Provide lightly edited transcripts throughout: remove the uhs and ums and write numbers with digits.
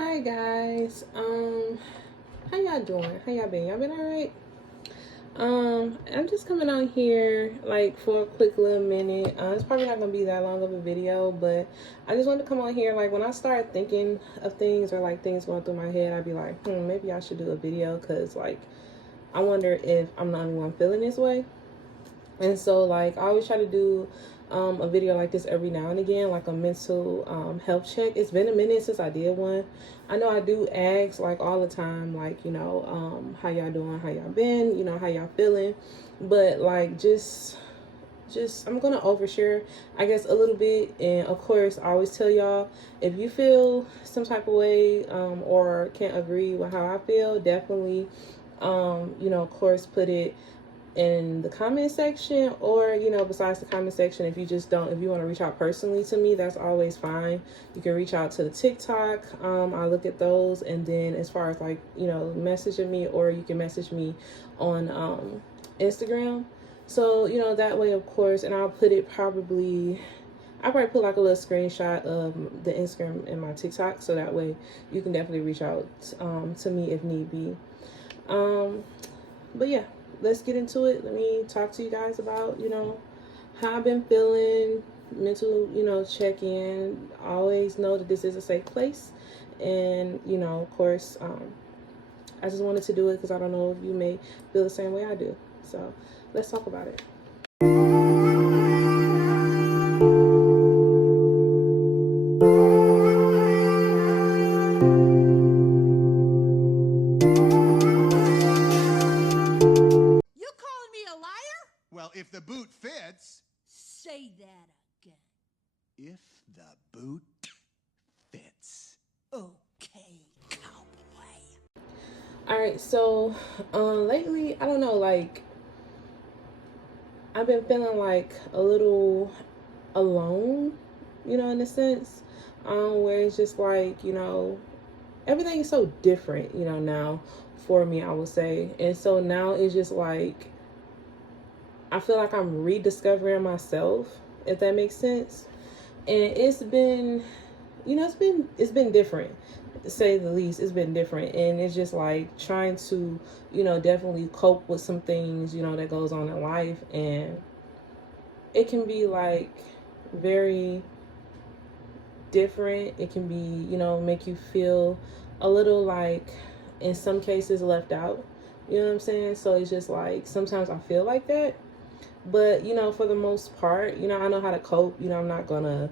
Hi guys. How y'all doing? How y'all been? Y'all been alright? I'm just coming on here like for a quick little minute. It's probably not gonna be that long of a video, but I just wanted to come on here. Like when I start thinking of things or like things going through my head, I'd be like, maybe I should do a video because like I wonder if I'm the only one feeling this way. And so like I always try to do a video like this every now and again, like a mental health check. It's been a minute since I did one. I know I do ask like all the time, like, how y'all doing, how y'all been, how y'all feeling. But like just I'm gonna overshare, I guess, a little bit. And of course I always tell y'all, if you feel some type of way or can't agree with how I feel, definitely of course put it in the comment section, or besides the comment section, if you want to reach out personally to me, that's always fine. You can reach out to the TikTok. I look at those, and then as far as like messaging me, or you can message me on Instagram. So that way, of course. And I'll probably put like a little screenshot of the Instagram and my TikTok, so that way you can definitely reach out to me if need be. But yeah, let's get into it. Let me talk to you guys about, how I've been feeling, mental, check-in. Always know that this is a safe place. And, of course, I just wanted to do it because I don't know if you may feel the same way I do. So let's talk about it. Well, if the boot fits. Say that again. If the boot fits. Okay, cowboy. Alright, so lately, I don't know, like I've been feeling like a little alone, in a sense. Where it's just like, everything is so different, now for me, I would say. And so now it's just like I feel like I'm rediscovering myself, if that makes sense. And it's been, it's been different, to say the least. It's been different. And it's just like trying to, definitely cope with some things, that goes on in life. And it can be like very different. It can be, make you feel a little like, in some cases, left out. You know what I'm saying? So it's just like sometimes I feel like that. But, for the most part, I know how to cope. I'm not gonna,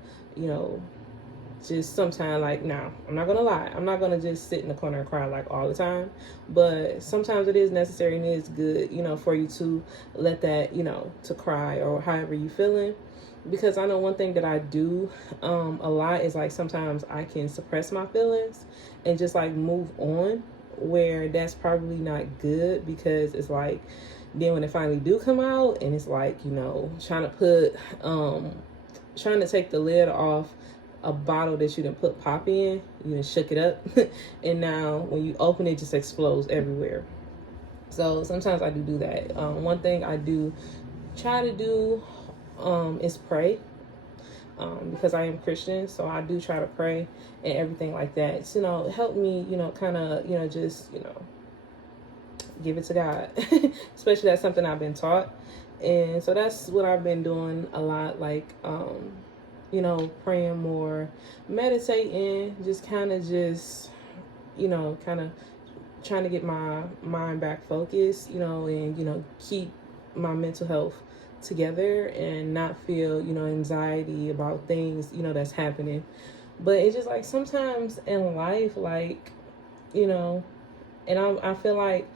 just sometimes like, no, I'm not gonna lie. I'm not gonna just sit in the corner and cry like all the time. But sometimes it is necessary and it is good, for you to let that, to cry or however you feeling. Because I know one thing that I do a lot is like sometimes I can suppress my feelings and just like move on, where that's probably not good, because it's like then when it finally do come out and it's like, trying to take the lid off a bottle that you didn't put pop in, you done shook it up and now when you open it just explodes everywhere. So sometimes I do that. One thing I do try to do is pray, because I am Christian, so I do try to pray and everything like that. So, help me, kind of, just, give it to God. Especially that's something I've been taught. And so that's what I've been doing a lot, like, praying more, meditating, just kind of trying to get my mind back focused, and, keep my mental health together and not feel, anxiety about things, that's happening. But it's just like sometimes in life, like, and I feel like,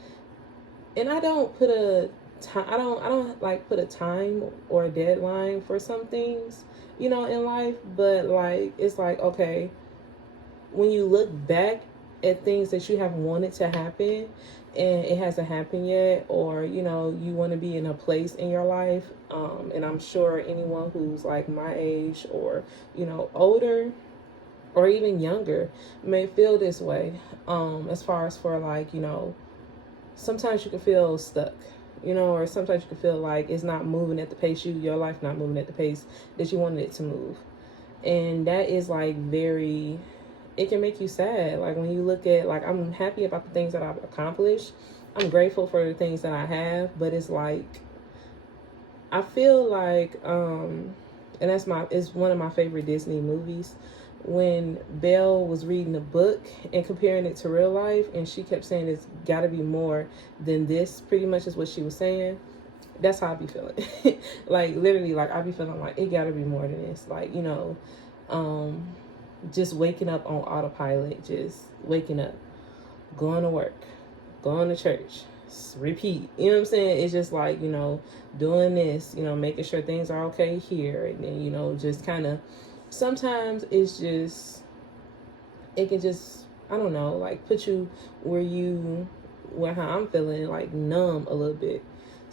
and I don't put a time, I don't like put a time or a deadline for some things, in life. But like, it's like, okay, when you look back at things that you have wanted to happen and it hasn't happened yet, or you want to be in a place in your life, and I'm sure anyone who's like my age or older or even younger may feel this way, as far as for like, sometimes you can feel stuck, or sometimes you can feel like it's not moving at the pace your life not moving at the pace that you wanted it to move. And that is like very, it can make you sad. Like when you look at, like, I'm happy about the things that I've accomplished. I'm grateful for the things that I have, but it's like, I feel like, and it's one of my favorite Disney movies, when Belle was reading the book and comparing it to real life, and she kept saying it's got to be more than this, pretty much is what she was saying. That's how I be feeling. Like, literally, like, I be feeling like it got to be more than this. Like, just waking up on autopilot, just waking up, going to work, going to church, repeat. You know what I'm saying? It's just like, doing this, making sure things are okay here. And then, just kind of, sometimes it's just, it can just, I don't know, like put you where how I'm feeling, like numb a little bit.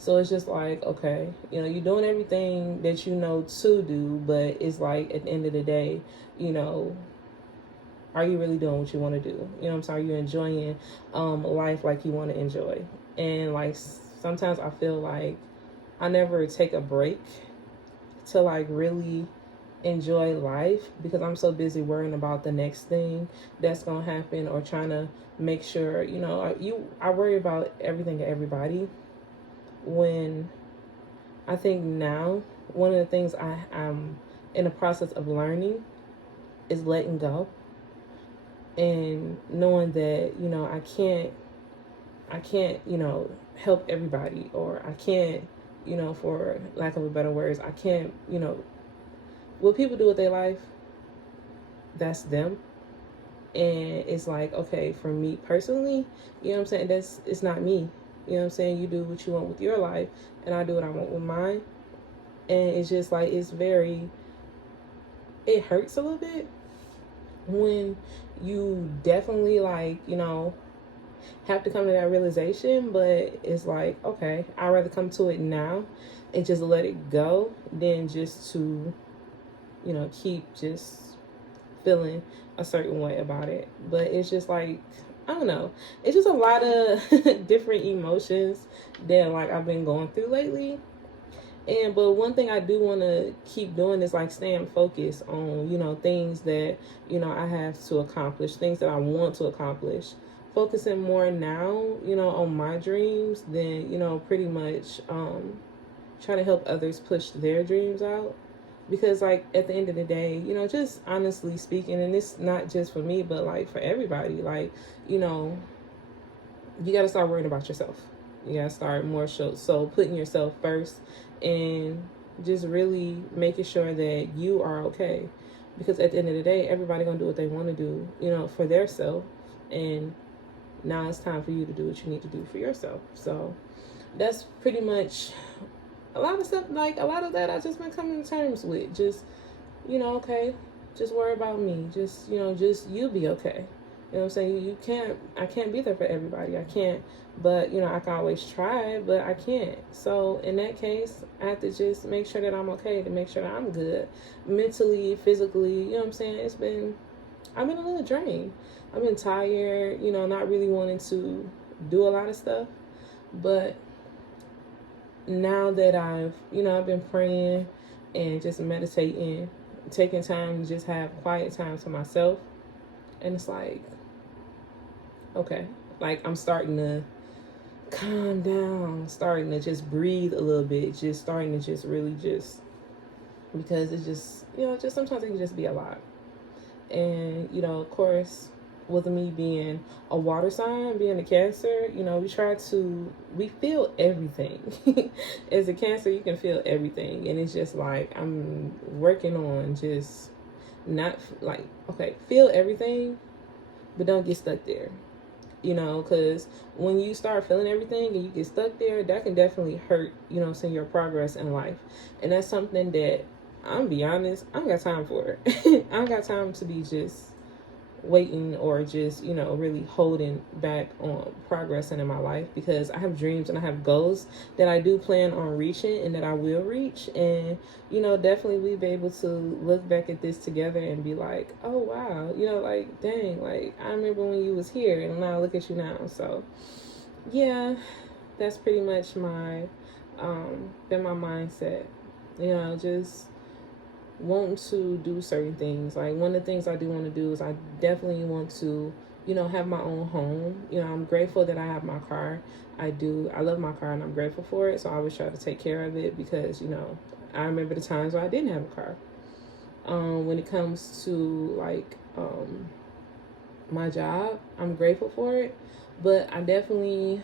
So it's just like, okay, you're doing everything that to do, but it's like at the end of the day, are you really doing what you want to do? You know what I'm saying? Are you enjoying life like you want to enjoy? And like sometimes I feel like I never take a break to like really enjoy life because I'm so busy worrying about the next thing that's gonna happen, or trying to make sure, I worry about everything and everybody, when I think now one of the things I'm in the process of learning is letting go, and knowing that I can't help everybody, or I can't, for lack of a better words, I can't, what people do with their life, that's them. And it's like, okay, for me personally, it's not me. You do what you want with your life, and I do what I want with mine. And it's just like, it hurts a little bit when you definitely like, have to come to that realization. But it's like, okay, I'd rather come to it now and just let it go than just to, keep just feeling a certain way about it. But it's just like, I don't know, it's just a lot of different emotions that like I've been going through lately. But one thing I do want to keep doing is like staying focused on, things that, I have to accomplish, things that I want to accomplish. Focusing more now, on my dreams than, pretty much trying to help others push their dreams out. Because like at the end of the day, just honestly speaking, and it's not just for me, but like for everybody, like, you got to start worrying about yourself. You got to start more so putting yourself first, and just really making sure that you are okay. Because at the end of the day, everybody gonna do what they want to do, for their self. And now it's time for you to do what you need to do for yourself. So that's pretty much a lot of stuff. Like a lot of that I just been coming to terms with. Just, okay, just worry about me. Just, just you be okay. You know what I'm saying? I can't be there for everybody. I can't, but, I can always try, but I can't. So in that case, I have to just make sure that I'm okay, to make sure that I'm good mentally, physically. You know what I'm saying? I've been a little drained. I've been tired, not really wanting to do a lot of stuff. But now that I've been praying and just meditating, taking time to just have quiet time to myself. And it's like, okay, like I'm starting to calm down, starting to just breathe a little bit, just starting to just really just, because it's just, just sometimes it can just be a lot. And, of course, with me being a water sign, being a Cancer, we feel everything. As a Cancer, you can feel everything. And it's just like, I'm working on just not like, okay, feel everything, but don't get stuck there. Because when you start feeling everything and you get stuck there, that can definitely hurt, your progress in life. And that's something that, I'm gonna be honest, I don't got time for it. I don't got time to be just waiting or just, really holding back on progressing in my life, because I have dreams and I have goals that I do plan on reaching and that I will reach. And, definitely we'll be able to look back at this together and be like, oh, wow, like, dang, like, I remember when you was here and now look at you now. So, yeah, that's pretty much been my mindset, just wanting to do certain things. Like, one of the things I do want to do is I definitely want to, you know, have my own home. You know, I'm grateful that I have my car. I do. I love my car and I'm grateful for it. So I always try to take care of it because, you know, I remember the times where I didn't have a car. When it comes to like my job, I'm grateful for it, but I'm ready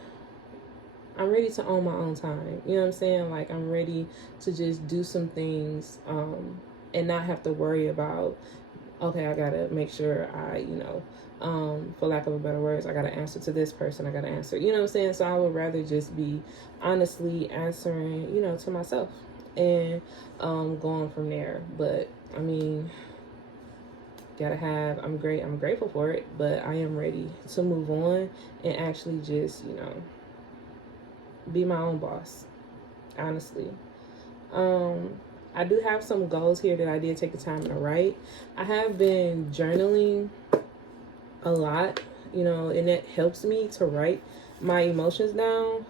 to own my own time. You know what I'm saying? Like, I'm ready to just do some things and not have to worry about, okay, I gotta make sure I, you know, for lack of a better words, I gotta answer to this person, I gotta answer, you know what I'm saying? So I would rather just be honestly answering, you know, to myself and going from there. But I mean, I'm grateful for it, but I am ready to move on and actually just, you know, be my own boss, honestly. I do have some goals here that I did take the time to write. I have been journaling a lot, you know, and it helps me to write my emotions down.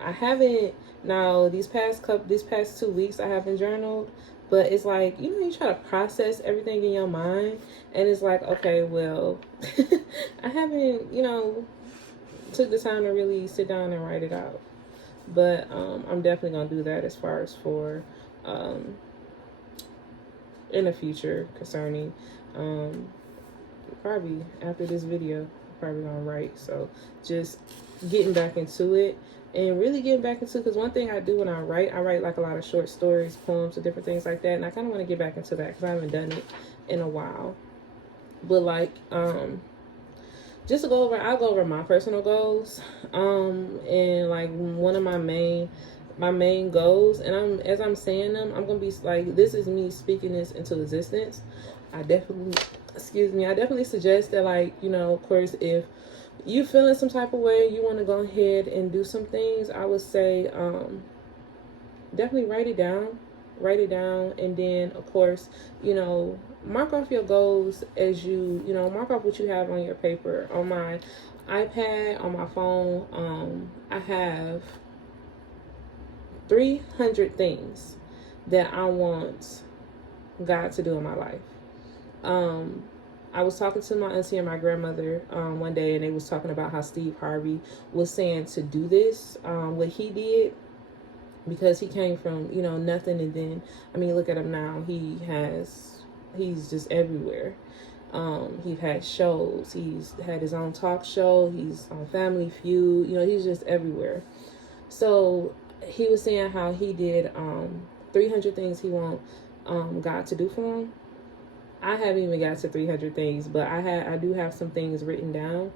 I haven't now these past 2 weeks I haven't journaled, but it's like, you know, you try to process everything in your mind, and it's like, okay, well, I haven't, you know, took the time to really sit down and write it out. But I'm definitely gonna do that as far as for in the future concerning probably after this video, probably gonna write. So just getting back into it and really getting back into, because one thing I do when I write like a lot of short stories, poems, and different things like that, and I kind of want to get back into that because I haven't done it in a while. But like just to go over, I'll go over my personal goals and like one of my main goals, and as I'm saying them, I'm gonna be like, this is me speaking this into existence. I definitely suggest that, like, you know, of course, if you feeling some type of way, you want to go ahead and do some things, I would say definitely write it down, and then of course, you know, mark off your goals as you know, mark off what you have on your paper. On my iPad, on my phone, I have 300 things that I want God to do in my life. I was talking to my auntie and my grandmother one day, and they was talking about how Steve Harvey was saying to do this, what he did, because he came from, you know, nothing, and then, I mean, look at him now. He's just everywhere. He's had shows. He's had his own talk show. He's on Family Feud. You know, he's just everywhere. So he was saying how he did 300 things he want God to do for him. I haven't even got to 300 things, but I do have some things written down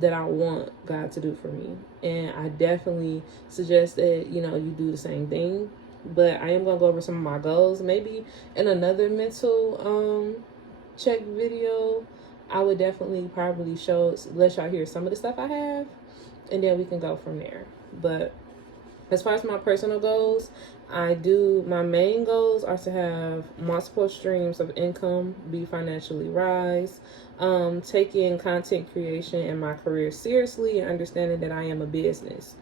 that I want God to do for me, and I definitely suggest that, you know, you do the same thing. But I am gonna go over some of my goals, maybe in another mental check video. I would definitely probably let y'all hear some of the stuff I have, and then we can go from there. But as far as my personal goals, my main goals are to have multiple streams of income, be financially rise, taking content creation and my career seriously, and understanding that I am a business.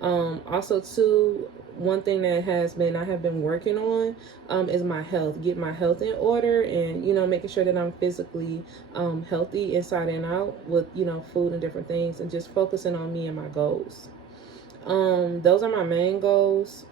Also too, one thing that I have been working on is my health. Get my health in order, and, you know, making sure that I'm physically healthy inside and out with, you know, food and different things, and just focusing on me and my goals. Those are my main goals.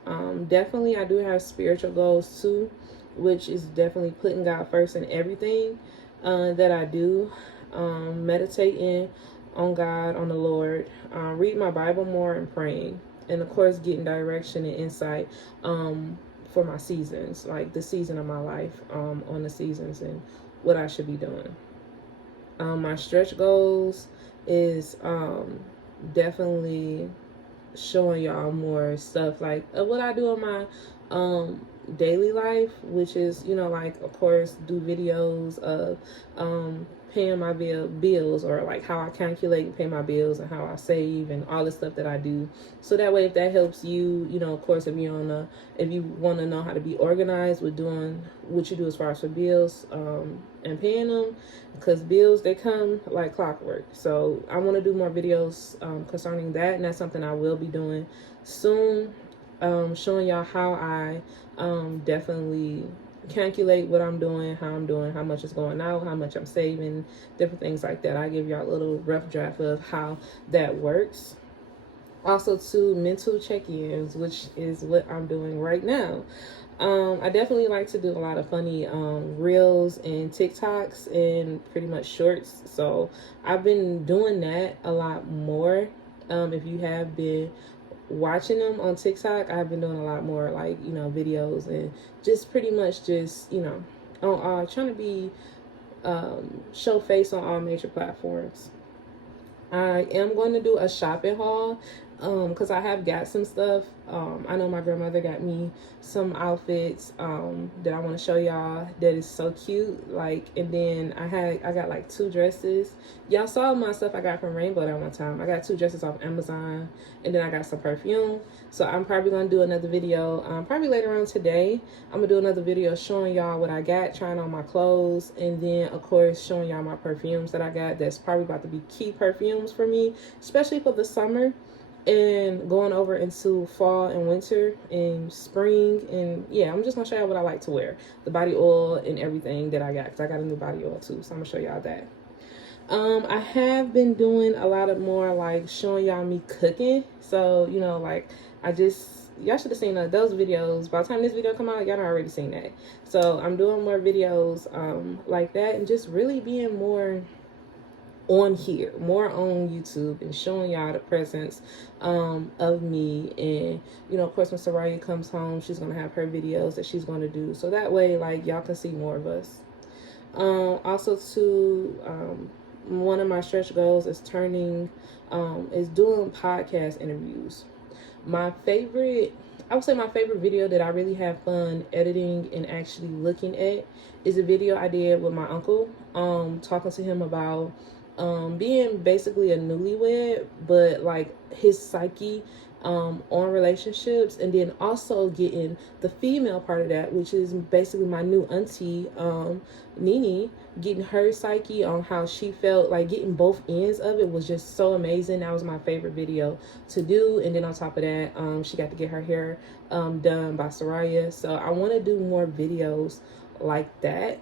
Definitely I do have spiritual goals too, which is definitely putting God first in everything that I do. Meditating on God, on the Lord, reading my Bible more, and praying, and of course getting direction and insight for my seasons, like the season of my life, on the seasons and what I should be doing. My stretch goals is definitely showing y'all more stuff like what I do in my daily life, which is, you know, like, of course, do videos of paying my bills, or like how I calculate and pay my bills, and how I save, and all the stuff that I do. So that way, if that helps you, you know, of course, if you want to know how to be organized with doing what you do as far as for bills and paying them, because bills, they come like clockwork. So I want to do more videos concerning that, and that's something I will be doing soon, showing y'all how I definitely calculate what I'm doing, how much is going out, how much I'm saving, different things like that. I give y'all a little rough draft of how that works. Also, to mental check-ins, which is what I'm doing right now. I definitely like to do a lot of funny reels and TikToks and pretty much shorts. So I've been doing that a lot more. If you have been watching them on TikTok, I've been doing a lot more like, videos and just pretty much just, on trying to be show face on all major platforms. I am going to do a shopping haul because I have got some stuff. I know my grandmother got me some outfits that I want to show y'all that is so cute. Like, and then I got like 2 dresses. Y'all saw my stuff I got from Rainbow that one time. I got 2 dresses off Amazon, and then I got some perfume. So I'm probably going to do another video probably later on today. I'm going to do another video showing y'all what I got, trying on my clothes, and then of course showing y'all my perfumes that I got. That's probably about to be key perfumes for me, especially for the summer and going over into fall and winter and spring. And yeah, I'm just gonna show y'all what I like to wear, the body oil and everything that I got, because I got a new body oil too, so I'm gonna show y'all that. I have been doing a lot of more like showing y'all me cooking. So like y'all should have seen those videos. By the time this video come out, y'all already seen that. So I'm doing more videos like that, and just really being more on here, more on YouTube, and showing y'all the presence of me. And of course, when Sariahchae comes home, she's gonna have her videos that she's gonna do, so that way like y'all can see more of us. Also to one of my stretch goals is doing podcast interviews. I would say my favorite video that I really have fun editing and actually looking at is a video I did with my uncle, talking to him about being basically a newlywed, but like his psyche on relationships, and then also getting the female part of that, which is basically my new auntie Nini, getting her psyche on how she felt, like getting both ends of it was just so amazing. That was my favorite video to do. And then on top of that, she got to get her hair done by Sariahchae. So I want to do more videos like that,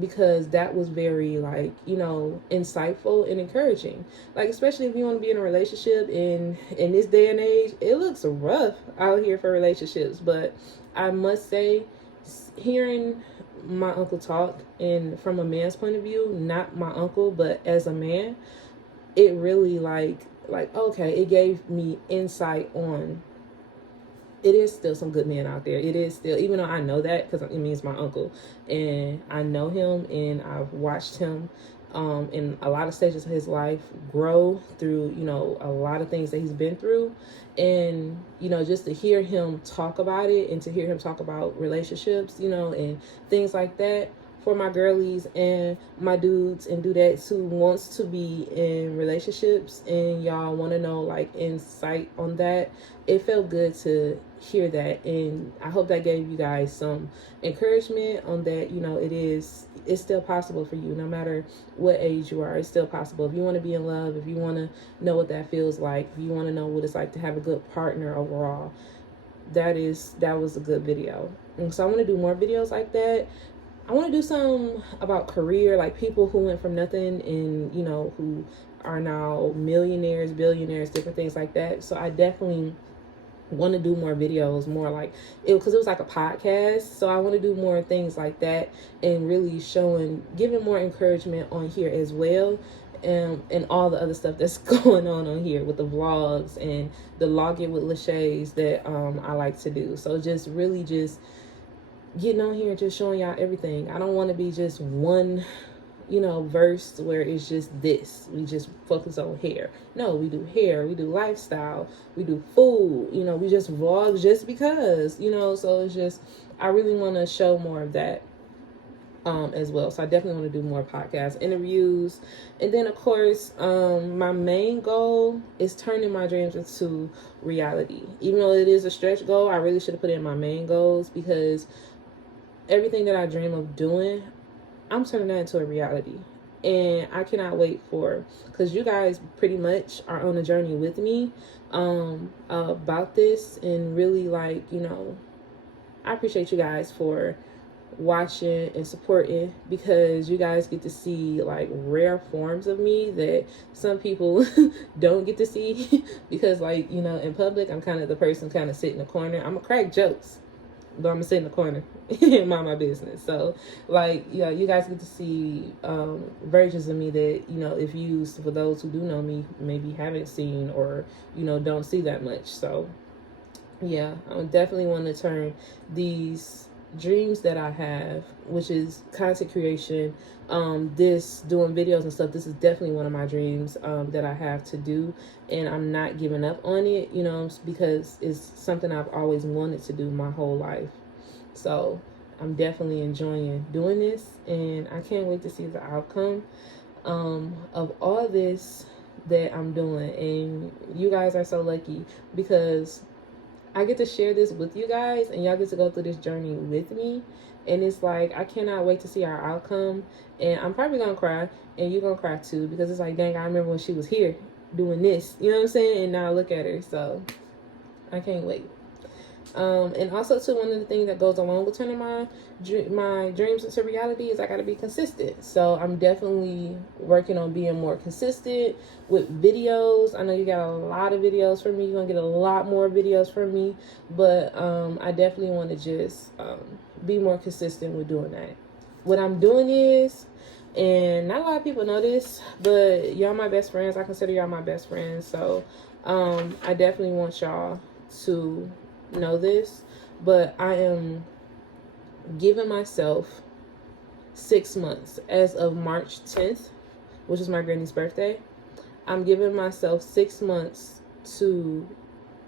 because that was very like insightful and encouraging, like especially if you want to be in a relationship in this day and age. It looks rough out here for relationships, but I must say, hearing my uncle talk, and from a man's point of view, not my uncle but as a man, it really like okay, it gave me insight on it is still some good men out there. It is still, even though I know that because it means my uncle and I know him and I've watched him in a lot of stages of his life grow through, a lot of things that he's been through. And, just to hear him talk about it and to hear him talk about relationships, and things like that, for my girlies and my dudes and dudettes who wants to be in relationships and y'all want to know like insight on that, it felt good to hear that. And I hope that gave you guys some encouragement on that. It's still possible for you, no matter what age you are. It's still possible. If you want to be in love, if you want to know what that feels like, if you want to know what it's like to have a good partner overall, that was a good video. And so I want to do more videos like that. I want to do some about career, like people who went from nothing and, who are now millionaires, billionaires, different things like that. So I definitely want to do more videos, more like it, because it was like a podcast. So I want to do more things like that and really giving more encouragement on here as well. And all the other stuff that's going on here with the vlogs and the login with Lachey's that I like to do. So just really just getting on here and just showing y'all everything. I don't want to be just one verse where it's just this, we just focus on hair. No, we do hair, we do lifestyle, we do food, we just vlog just because, so it's just, I really want to show more of that as well. So I definitely want to do more podcast interviews. And then of course, my main goal is turning my dreams into reality. Even though it is a stretch goal, I really should have put it in my main goals, because everything that I dream of doing, I'm turning that into a reality. And I cannot wait because you guys pretty much are on a journey with me about this. And really I appreciate you guys for watching and supporting, because you guys get to see like rare forms of me that some people don't get to see. Because like, you know, in public I'm kind of the person kind of sit in the corner. I'm gonna crack jokes, but I'm gonna sit in the corner and mind my business. So like, yeah, you guys get to see versions of me that, you know, if you, for those who do know me, maybe haven't seen, or, you know, don't see that much. So yeah, I definitely want to turn these dreams that I have, which is content creation, this doing videos and stuff, this is definitely one of my dreams that I have to do, and I'm not giving up on it, you know, because it's something I've always wanted to do my whole life. So I'm definitely enjoying doing this, and I can't wait to see the outcome of all this that I'm doing. And you guys are so lucky, because I get to share this with you guys, and y'all get to go through this journey with me. And it's like, I cannot wait to see our outcome. And I'm probably gonna cry, and you're gonna cry too, because it's like, dang, I remember when she was here doing this, you know what I'm saying? And now look at her. So I can't wait. And also too, one of the things that goes along with turning my dreams into reality is I got to be consistent. So I'm definitely working on being more consistent with videos. I know you got a lot of videos from me. You're gonna get a lot more videos from me, but I definitely want to just be more consistent with doing that. What I'm doing is, and not a lot of people know this, but y'all my best friends. I consider y'all my best friends. So I definitely want y'all to know this, but I am giving myself 6 months as of March 10th, which is my granny's birthday. I'm giving myself 6 months to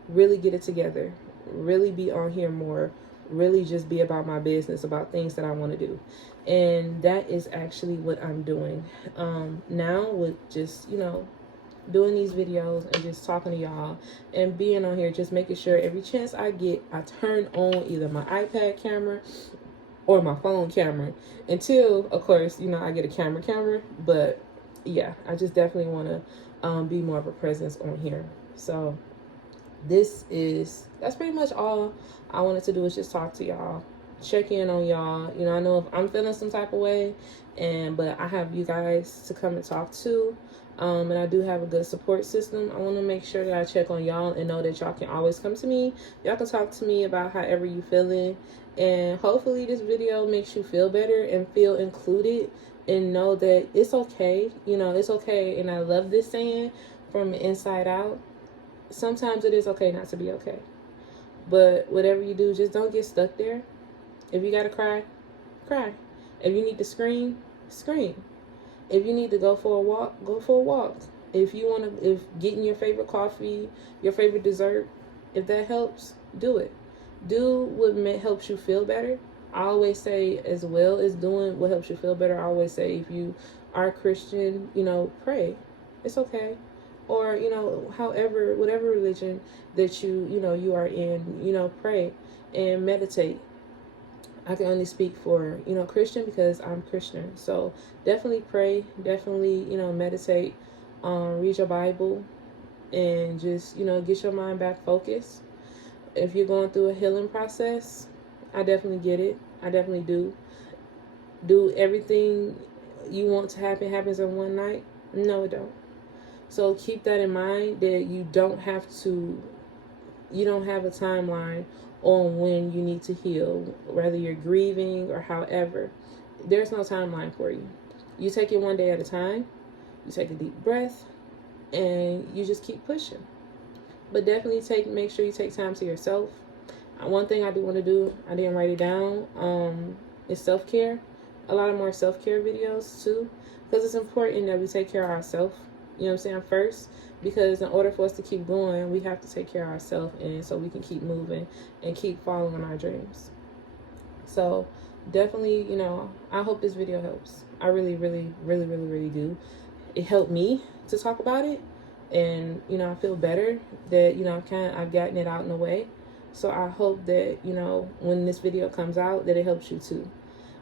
really get it together, really be on here more, really just be about my business, about things that I want to do. And that is actually what I'm doing now, with just, you know, doing these videos and just talking to y'all and being on here, just making sure every chance I get, I turn on either my iPad camera or my phone camera, until, of course, you know, I get a camera. But yeah, I just definitely want to be more of a presence on here. So that's pretty much all I wanted to do, is just talk to y'all, check in on y'all. You know, I know if I'm feeling some type of way, but I have you guys to come and talk to. And I do have a good support system. I want to make sure that I check on y'all and know that y'all can always come to me. Y'all can talk to me about however you feeling. And hopefully this video makes you feel better and feel included, and know that it's okay. You know, it's okay. And I love this saying, from the inside out. Sometimes it is okay not to be okay. But whatever you do, just don't get stuck there. If you got to cry, cry. If you need to scream, scream. If you need to go for a walk, go for a walk. If you want to, if getting your favorite coffee, your favorite dessert, if that helps, do it. Do what helps you feel better. I always say, as well as doing what helps you feel better, I always say, if you are a Christian, you know, pray. It's okay. Or, you know, however, whatever religion that you know, you are in, you know, pray and meditate. I can only speak for, you know, Christian, because I'm Christian. So definitely pray, definitely, you know, meditate, read your Bible, and just, you know, get your mind back focused. If you're going through a healing process, I definitely get it. I definitely do. Do everything you want to happen happens in one night? No, it don't. So keep that in mind, that you don't have a timeline on when you need to heal, whether you're grieving or however. There's no timeline for you. You take it one day at a time. You take a deep breath, and you just keep pushing. But definitely make sure you take time to yourself. One thing I do want to do, I didn't write it down, is self-care. A lot of more self-care videos too, because it's important that we take care of ourselves, you know what I'm saying, first. Because in order for us to keep going, we have to take care of ourselves, and so we can keep moving and keep following our dreams. So definitely, you know, I hope this video helps. I really, really, really, really, really do. It helped me to talk about it, and, you know, I feel better that, you know, I've gotten it out in a way. So I hope that, you know, when this video comes out, that it helps you too.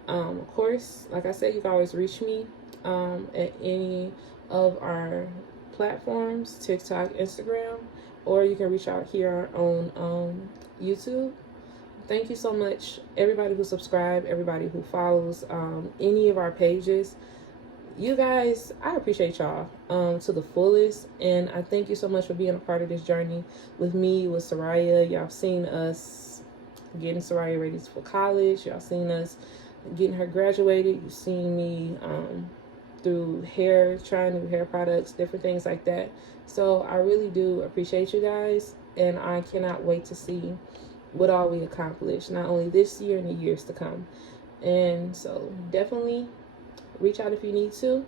Of course, like I said, you can always reach me at any of our platforms, TikTok, Instagram, or you can reach out here on YouTube. thank you so much, everybody who subscribed, everybody who follows any of our pages. You guys, I appreciate y'all to the fullest, and I thank you so much for being a part of this journey with me, with Sariah. Y'all seen us getting Sariah ready for college. Y'all seen us getting her graduated. You've seen me through hair, trying new hair products, different things like that. So I really do appreciate you guys, and I cannot wait to see what all we accomplish, not only this year and the years to come. And so definitely reach out if you need to.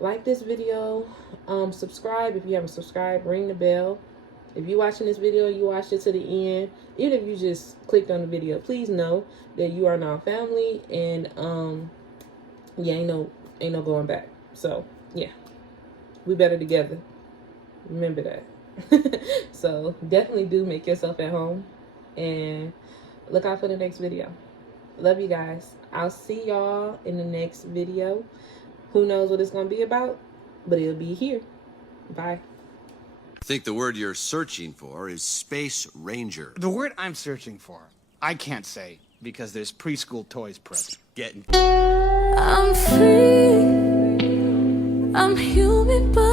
Like this video, subscribe if you haven't subscribed, ring the bell. If you're watching this video, you watched it to the end, even if you just clicked on the video, please know that you are now family, and yeah, ain't no going back. So yeah, we better together. Remember that. So definitely do make yourself at home, and look out for the next video. Love you guys. I'll see y'all in the next video. Who knows what it's going to be about, but it'll be here. Bye. I think the word you're searching for is Space Ranger. The word I'm searching for, I can't say because there's preschool toys present. Getting I'm free. I'm human, but